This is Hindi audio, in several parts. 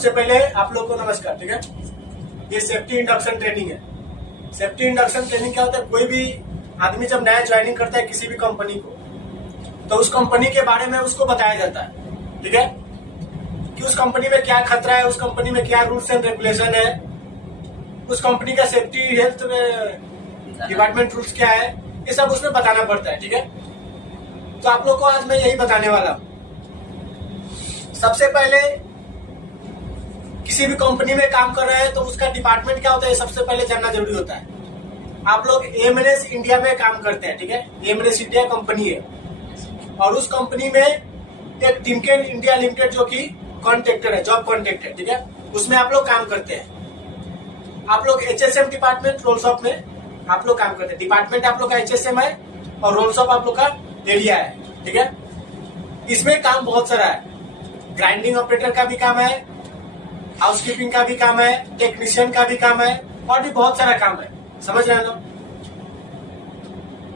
सबसे पहले आप लोग को नमस्कार। ठीक है, ये सेफ्टी इंडक्शन ट्रेनिंग है। सेफ्टी इंडक्शन ट्रेनिंग क्या होता है, कोई भी आदमी जब नया ज्वाइनिंग करता है किसी भी कंपनी को, तो उस कंपनी के बारे में उसको बताया जाता है। ठीक है, कि उस कंपनी में क्या खतरा है, उस कंपनी में क्या रूल्स एंड रेगुलेशन है, उस कंपनी का सेफ्टी हेल्थ डिपार्टमेंट रूल्स क्या है, ये सब उसमें बताना पड़ता है। ठीक है, तो आप लोग को आज मैं यही बताने वाला हूँ। सबसे पहले किसी भी कंपनी में काम कर रहे हैं तो उसका डिपार्टमेंट क्या होता है, सबसे पहले जानना जरूरी होता है। आप लोग एमएनएस इंडिया में काम करते हैं। ठीक है, एमएनएस इंडिया कंपनी है और उस कंपनी में एक टिमकेन इंडिया लिमिटेड जो कि कॉन्ट्रैक्टर है, जॉब कॉन्ट्रैक्टर। ठीक है, उसमें आप लोग काम करते हैं। आप लोग एचएसएम डिपार्टमेंट रोल शॉप में आप लोग काम करते हैं। डिपार्टमेंट आप लोग का एचएसएम है और रोल शॉप आप लोग का एरिया है। ठीक है, इसमें काम बहुत सारा है। ग्राइंडिंग ऑपरेटर का भी काम है, हाउसकीपिंग का भी काम है, टेक्नीशियन का भी काम है और भी बहुत सारा काम है। समझ रहे हैं ना?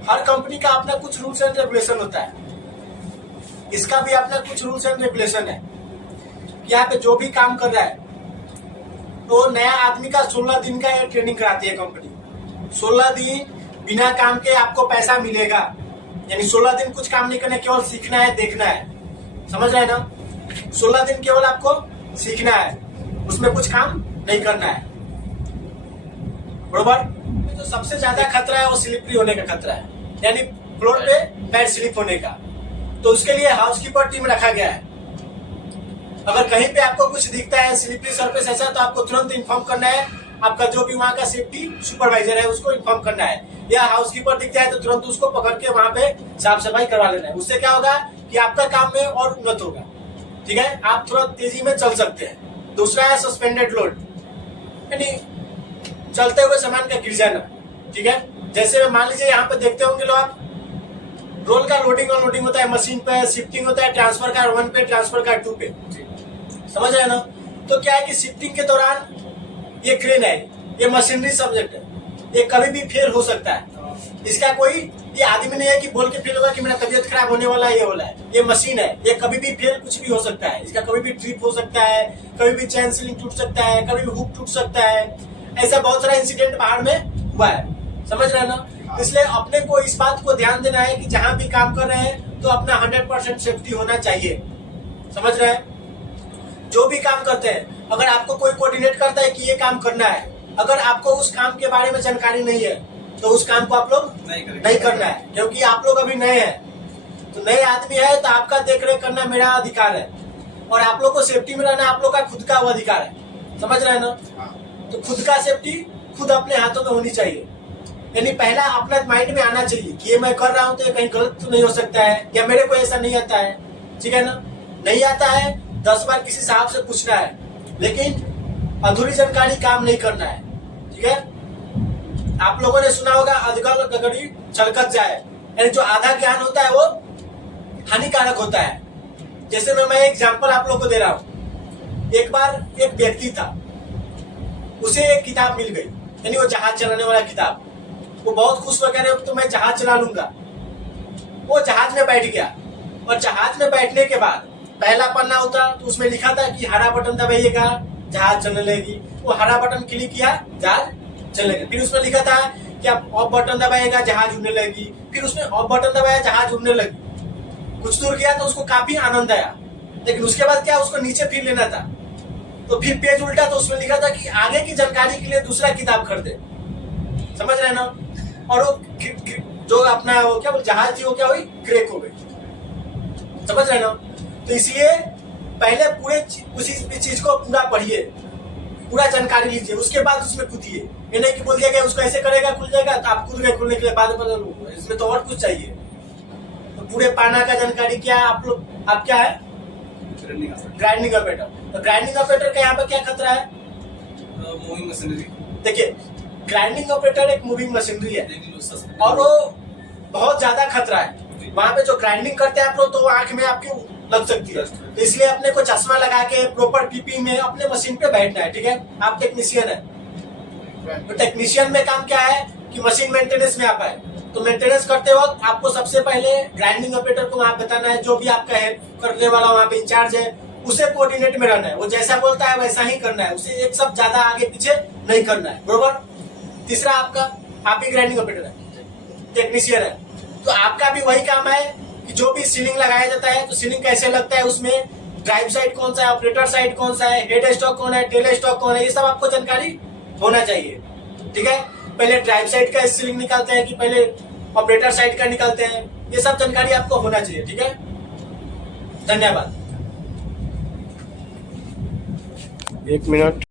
हर कंपनी का अपना कुछ रूल्स एंड रेगुलेशन होता है, इसका भी अपना कुछ रूल्स एंड रेगुलेशन है। यहाँ पे जो भी काम कर रहा है तो नया आदमी का 16 दिन का ये ट्रेनिंग कराती है कंपनी। 16 दिन बिना काम के आपको पैसा मिलेगा, यानी 16 दिन कुछ काम नहीं करना, केवल सीखना है, देखना है। समझ रहे हैं ना? 16 दिन केवल आपको सीखना है, उसमें कुछ काम नहीं करना है। बरोबर? जो सबसे ज्यादा खतरा है वो स्लिपरी होने का खतरा है, यानी फ्लोर पे पैर स्लिप होने का। तो उसके लिए हाउसकीपर टीम रखा गया है। अगर कहीं पे आपको कुछ दिखता है स्लिपरी सरफेस ऐसा, तो आपको तुरंत इन्फॉर्म करना है। आपका जो भी वहाँ का सेफ्टी सुपरवाइजर है उसको इन्फॉर्म करना है, या हाउसकीपर दिखता है तो तुरंत उसको पकड़ के वहाँ पे साफ सफाई करवा लेना है। उससे क्या होगा कि आपका काम में और उन्नत होगा। ठीक है, आप थोड़ा तेजी में चल सकते हैं। दूसरा है सस्पेंडेड लोड, यानी चलते हुए सामान का गिर जाना। ठीक है, जैसे मान लीजिए यहाँ पे देखते होंगे लोग, आप रोल का लोडिंग और लोडिंग होता है मशीन पे, शिफ्टिंग होता है ट्रांसफर का 1 पे, ट्रांसफर का 2 पे। समझ रहे हैं ना? तो क्या है कि शिफ्टिंग के दौरान ये क्रेन है, ये मशीनरी सब्जेक्ट है, ये कभी भी फेल हो सकता है। इसका कोई ये आदमी नहीं है कि बोल के फेल होगा कि मेरा तबीयत खराब होने वाला है, ये वाला है। ये मशीन है, ये कभी भी फेल कुछ भी हो सकता है। इसका कभी भी ट्रिप हो सकता है, कभी भी चैन सीलिंग टूट सकता है, कभी भी हुक टूट सकता है। ऐसा बहुत सारा इंसिडेंट बाहर में हुआ है। समझ रहे हैं ना? इसलिए अपने को इस बात को ध्यान देना है कि जहां भी काम कर रहे हैं तो अपना 100% सेफ्टी होना चाहिए। समझ रहे हैं? जो भी काम करते हैं, अगर आपको कोई कोऑर्डिनेट करता है कि ये काम करना है, अगर आपको उस काम के बारे में जानकारी नहीं है तो उस काम को आप लोग नहीं करना है, क्योंकि आप लोग अभी नए हैं। तो नए आदमी है तो आपका देख रेख करना मेरा अधिकार है, और आप लोग को सेफ्टी में रहना आप लोग का खुद का वो अधिकार है। समझ रहे हैं ना? तो खुद का सेफ्टी खुद अपने हाथों में होनी चाहिए। यानी पहला अपना माइंड में आना चाहिए कि ये मैं कर रहा हूँ तो ये कहीं गलत तो नहीं हो सकता है, या मेरे को ऐसा नहीं आता है। ठीक है ना? नहीं आता है 10 बार किसी साहब से पूछना है, लेकिन अधूरी जानकारी काम नहीं करना है। ठीक है, आप लोगों ने सुना होगा अजगल गगड़ी छलकत जाए, यानी जो आधा ज्ञान होता है वो हानिकारक होता है। जैसे मैं एग्जांपल आप लोगों को दे रहा हूँ। एक बार एक व्यक्ति था, उसे एक किताब मिल गई, यानी वो जहाज चलाने वाला किताब। वो बहुत खुश वगैरह, तो मैं जहाज चला लूंगा। वो जहाज में बैठ गया, और जहाज में बैठने के बाद पहला पन्ना होता तो उसमें लिखा था कि हरा बटन दबाइएगा जहाज चलने लगेगी। वो हरा बटन क्लिक किया, जहाज चलने लगी। फिर उसमें लिखा था कि आप ऑफ बटन दबाइएगा जहाज उड़ने लगेगी। फिर उसने ऑफ बटन दबाया, जहाज उड़ने लगी। कुछ दूर गया तो उसको काफी आनंद आया, लेकिन उसके बाद क्या, उसको नीचे फिर लेना था। तो फिर पेज उल्टा तो उसमें लिखा था कि आगे की जानकारी के लिए दूसरा किताब खरीदे। समझ रहे हैं ना? और वो जो अपना वो क्या जहाज थी वो क्या हुई, क्रैक हो गई। समझ रहे हैं ना? तो इसलिए पहले पूरे उसी चीज को पूरा पढ़िए, पूरा जानकारी लीजिए, उसके बाद उसमें कूदिए। ये नहीं कि बोल दिया गया उसको ऐसे करेगा खुल जाएगा तो आप कूद गए, खुलने के लिए बाद में इसमें तो और कुछ चाहिए। तो पूरे पाना का जानकारी क्या है, आप लोग आप क्या है, ग्राइंडिंग ऑपरेटर। तो ग्राइंडिंग ऑपरेटर का यहाँ पर क्या खतरा है, मूविंग मशीनरी। देखिए, ग्राइंडिंग ऑपरेटर एक मूविंग मशीनरी है और वो बहुत ज्यादा खतरा है। वहाँ पे जो ग्राइंडिंग करते हैं आप लोग, तो वो आंख में आपके लग सकती है। तो इसलिए अपने को चश्मा लगा के प्रॉपर पीपी में अपने मशीन पे बैठना है। ठीक है, आप टेक्नीशियन है, तो टेक्नीशियन में काम क्या है कि मशीन मेंटेनेंस में आप है। तो मेंटेनेंस करते वक्त आपको सबसे पहले ग्राइंडिंग ऑपरेटर को वहाँ बताना है, जो भी आपका हेल्प करने वाला वहाँ पे इंचार्ज है उसे कोऑर्डिनेट में रहना है, वो जैसा बोलता है वैसा ही करना है, उसे एक सब ज्यादा आगे पीछे नहीं करना है, बरोबर। तीसरा आपका, आप भी ग्राइंडिंग ऑपरेटर है, टेक्नीशियन है, तो आपका भी वही काम है कि जो भी सीलिंग लगाया जाता है तो सीलिंग कैसे लगता है, उसमें ड्राइव साइड कौन सा है, ऑपरेटर साइड कौन सा है, हेड स्टॉक कौन है, टेल स्टॉक कौन है, ये सब आपको जानकारी होना चाहिए, ठीक है। पहले ड्राइव साइड का सीलिंग निकालते हैं कि पहले ऑपरेटर साइड का निकालते हैं, ये सब जानकारी आपको होना चाहिए, ठीक है। धन्यवाद। 1 मिनट।